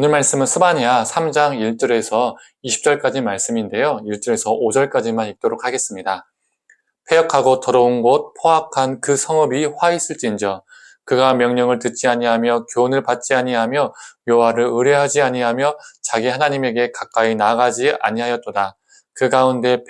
오늘 말씀은 스바냐 3장 1절에서 20절까지 말씀인데요. 1절에서 5절까지만 읽도록 하겠습니다. 패역하고 더러운 곳 포악한 그 성읍이 화 있을진저 그가 명령을 듣지 아니하며 교훈을 받지 아니하며 여호와를 의뢰하지 아니하며 자기 하나님에게 가까이 나아가지 아니하였도다. 그 가운데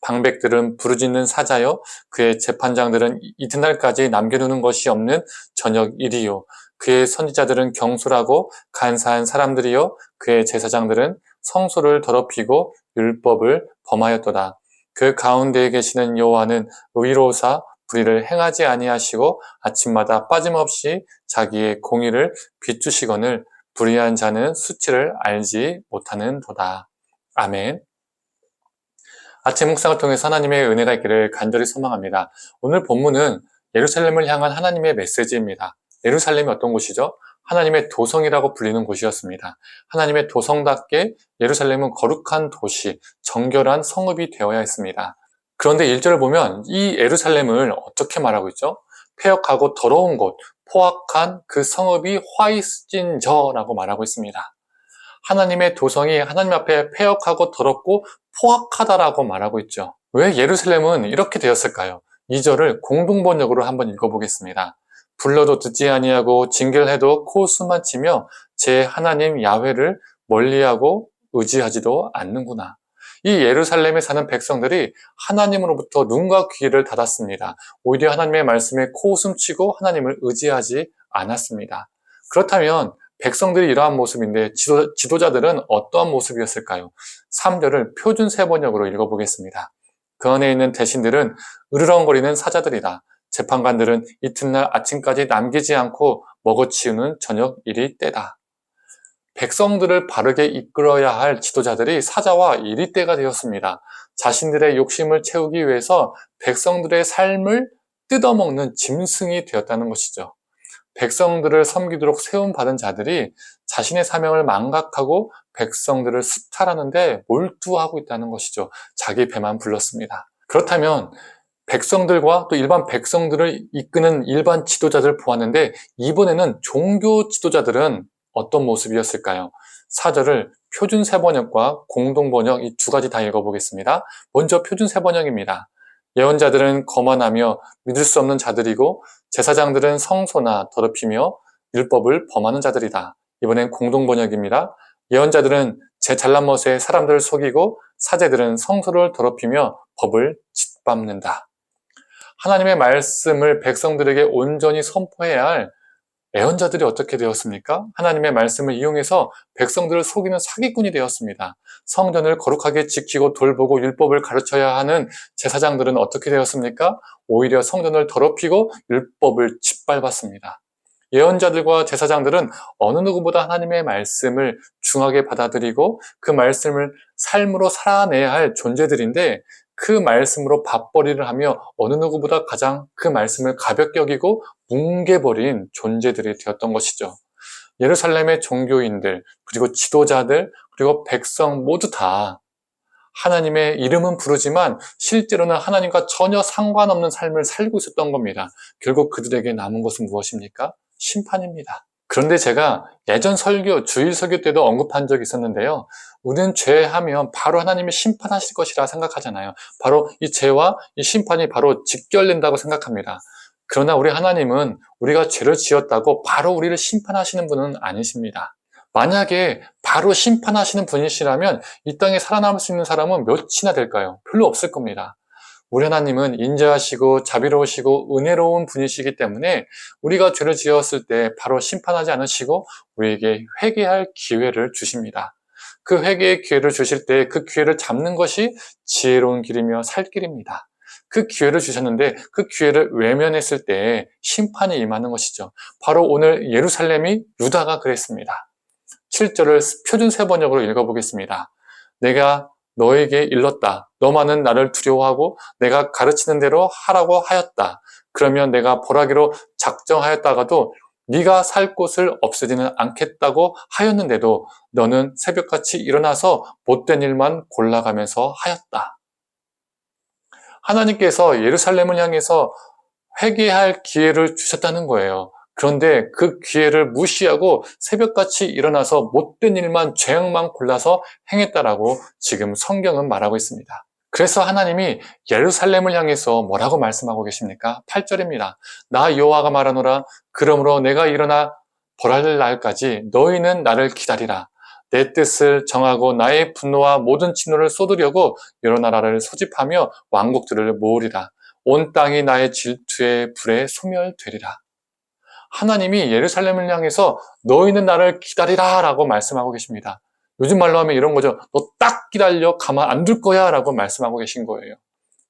방백들은 부르짖는 사자요 그의 재판장들은 이튿날까지 남겨두는 것이 없는 저녁 일이요 그의 선지자들은 경솔하고 간사한 사람들이요 그의 제사장들은 성소를 더럽히고 율법을 범하였도다. 그 가운데에 계시는 여호와는 의로우사 불의를 행하지 아니하시고 아침마다 빠짐없이 자기의 공의를 비추시거늘 불의한 자는 수치를 알지 못하는도다. 아멘. 아침 묵상을 통해서 하나님의 은혜가 있기를 간절히 소망합니다. 오늘 본문은 예루살렘을 향한 하나님의 메시지입니다. 예루살렘이 어떤 곳이죠? 하나님의 도성이라고 불리는 곳이었습니다. 하나님의 도성답게 예루살렘은 거룩한 도시, 정결한 성읍이 되어야 했습니다. 그런데 1절을 보면 이 예루살렘을 어떻게 말하고 있죠? 패역하고 더러운 곳, 포악한 그 성읍이 화있을진저라고 말하고 있습니다. 하나님의 도성이 하나님 앞에 패역하고 더럽고 포악하다라고 말하고 있죠. 왜 예루살렘은 이렇게 되었을까요? 2절을 공동번역으로 한번 읽어보겠습니다. 불러도 듣지 아니하고 징계를 해도 코웃음만 치며 제 하나님 야훼를 멀리하고 의지하지도 않는구나. 이 예루살렘에 사는 백성들이 하나님으로부터 눈과 귀를 닫았습니다. 오히려 하나님의 말씀에 코웃음치고 하나님을 의지하지 않았습니다. 그렇다면 백성들이 이러한 모습인데 지도자들은 어떠한 모습이었을까요? 3절을 표준 세번역으로 읽어보겠습니다. 그 안에 있는 대신들은 으르렁거리는 사자들이다. 재판관들은 이튿날 아침까지 남기지 않고 먹어치우는 저녁 일이 때다. 백성들을 바르게 이끌어야 할 지도자들이 사자와 이리떼가 되었습니다. 자신들의 욕심을 채우기 위해서 백성들의 삶을 뜯어먹는 짐승이 되었다는 것이죠. 백성들을 섬기도록 세움받은 자들이 자신의 사명을 망각하고 백성들을 수탈하는데 몰두하고 있다는 것이죠. 자기 배만 불렀습니다. 그렇다면 백성들과 또 일반 백성들을 이끄는 일반 지도자들을 보았는데 이번에는 종교 지도자들은 어떤 모습이었을까요? 4절을 표준 세번역과 공동번역 이 두 가지 다 읽어보겠습니다. 먼저 표준 세번역입니다. 예언자들은 거만하며 믿을 수 없는 자들이고 제사장들은 성소나 더럽히며 율법을 범하는 자들이다. 이번엔 공동번역입니다. 예언자들은 제 잘난 멋에 사람들을 속이고 사제들은 성소를 더럽히며 법을 짓밟는다. 하나님의 말씀을 백성들에게 온전히 선포해야 할 예언자들이 어떻게 되었습니까? 하나님의 말씀을 이용해서 백성들을 속이는 사기꾼이 되었습니다. 성전을 거룩하게 지키고 돌보고 율법을 가르쳐야 하는 제사장들은 어떻게 되었습니까? 오히려 성전을 더럽히고 율법을 짓밟았습니다. 예언자들과 제사장들은 어느 누구보다 하나님의 말씀을 중하게 받아들이고 그 말씀을 삶으로 살아내야 할 존재들인데 그 말씀으로 밥벌이를 하며 어느 누구보다 가장 그 말씀을 가볍게 여기고 뭉개버린 존재들이 되었던 것이죠. 예루살렘의 종교인들, 그리고 지도자들, 그리고 백성 모두 다 하나님의 이름은 부르지만 실제로는 하나님과 전혀 상관없는 삶을 살고 있었던 겁니다. 결국 그들에게 남은 것은 무엇입니까? 심판입니다. 그런데 제가 예전 설교, 주일 설교 때도 언급한 적이 있었는데요. 우리는 죄하면 바로 하나님이 심판하실 것이라 생각하잖아요. 바로 이 죄와 이 심판이 바로 직결된다고 생각합니다. 그러나 우리 하나님은 우리가 죄를 지었다고 바로 우리를 심판하시는 분은 아니십니다. 만약에 바로 심판하시는 분이시라면 이 땅에 살아남을 수 있는 사람은 몇이나 될까요? 별로 없을 겁니다. 우리 하나님은 인자하시고 자비로우시고 은혜로운 분이시기 때문에 우리가 죄를 지었을 때 바로 심판하지 않으시고 우리에게 회개할 기회를 주십니다. 그 회개의 기회를 주실 때 그 기회를 잡는 것이 지혜로운 길이며 살 길입니다. 그 기회를 주셨는데 그 기회를 외면했을 때 심판이 임하는 것이죠. 바로 오늘 예루살렘이 유다가 그랬습니다. 7절을 표준 세번역으로 읽어보겠습니다. 내가 너에게 일렀다. 너만은 나를 두려워하고 내가 가르치는 대로 하라고 하였다. 그러면 내가 벌하기로 작정하였다가도 네가 살 곳을 없애지는 않겠다고 하였는데도 너는 새벽같이 일어나서 못된 일만 골라가면서 하였다. 하나님께서 예루살렘을 향해서 회개할 기회를 주셨다는 거예요. 그런데 그 기회를 무시하고 새벽같이 일어나서 못된 일만, 죄악만 골라서 행했다라고 지금 성경은 말하고 있습니다. 그래서 하나님이 예루살렘을 향해서 뭐라고 말씀하고 계십니까? 8절입니다. 나 여호와가 말하노라. 그러므로 내가 일어나 벌할 날까지 너희는 나를 기다리라. 내 뜻을 정하고 나의 분노와 모든 진노를 쏟으려고 여러 나라를 소집하며 왕국들을 모으리라. 온 땅이 나의 질투의 불에 소멸되리라. 하나님이 예루살렘을 향해서 너희는 나를 기다리라 라고 말씀하고 계십니다. 요즘 말로 하면 이런 거죠. 너 딱 기다려, 가만 안 둘 거야 라고 말씀하고 계신 거예요.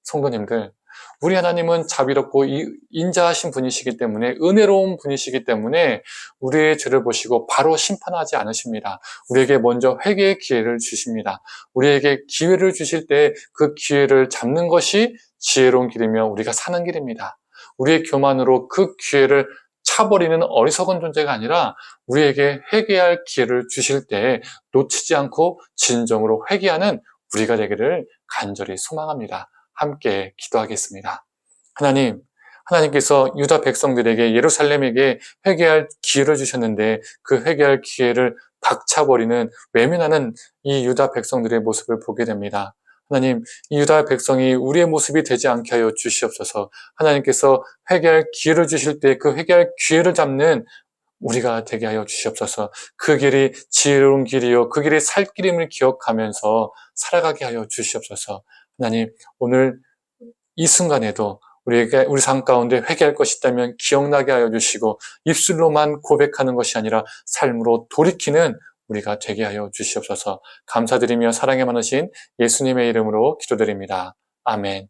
성도님들, 우리 하나님은 자비롭고 인자하신 분이시기 때문에, 은혜로운 분이시기 때문에 우리의 죄를 보시고 바로 심판하지 않으십니다. 우리에게 먼저 회개의 기회를 주십니다. 우리에게 기회를 주실 때 그 기회를 잡는 것이 지혜로운 길이며 우리가 사는 길입니다. 우리의 교만으로 그 기회를 차버리는 어리석은 존재가 아니라 우리에게 회개할 기회를 주실 때 놓치지 않고 진정으로 회개하는 우리가 되기를 간절히 소망합니다. 함께 기도하겠습니다. 하나님께서 유다 백성들에게 예루살렘에게 회개할 기회를 주셨는데 그 회개할 기회를 박차버리는 외면하는 이 유다 백성들의 모습을 보게 됩니다. 하나님, 이 유다 백성이 우리의 모습이 되지 않게 하여 주시옵소서. 하나님께서 회개할 기회를 주실 때 그 회개할 기회를 잡는 우리가 되게 하여 주시옵소서. 그 길이 지혜로운 길이요, 그 길이 살 길임을 기억하면서 살아가게 하여 주시옵소서. 하나님, 오늘 이 순간에도 우리 삶 가운데 회개할 것이 있다면 기억나게 하여 주시고 입술로만 고백하는 것이 아니라 삶으로 돌이키는 우리가 되게 하여 주시옵소서. 감사드리며 사랑에 많으신 예수님의 이름으로 기도드립니다. 아멘.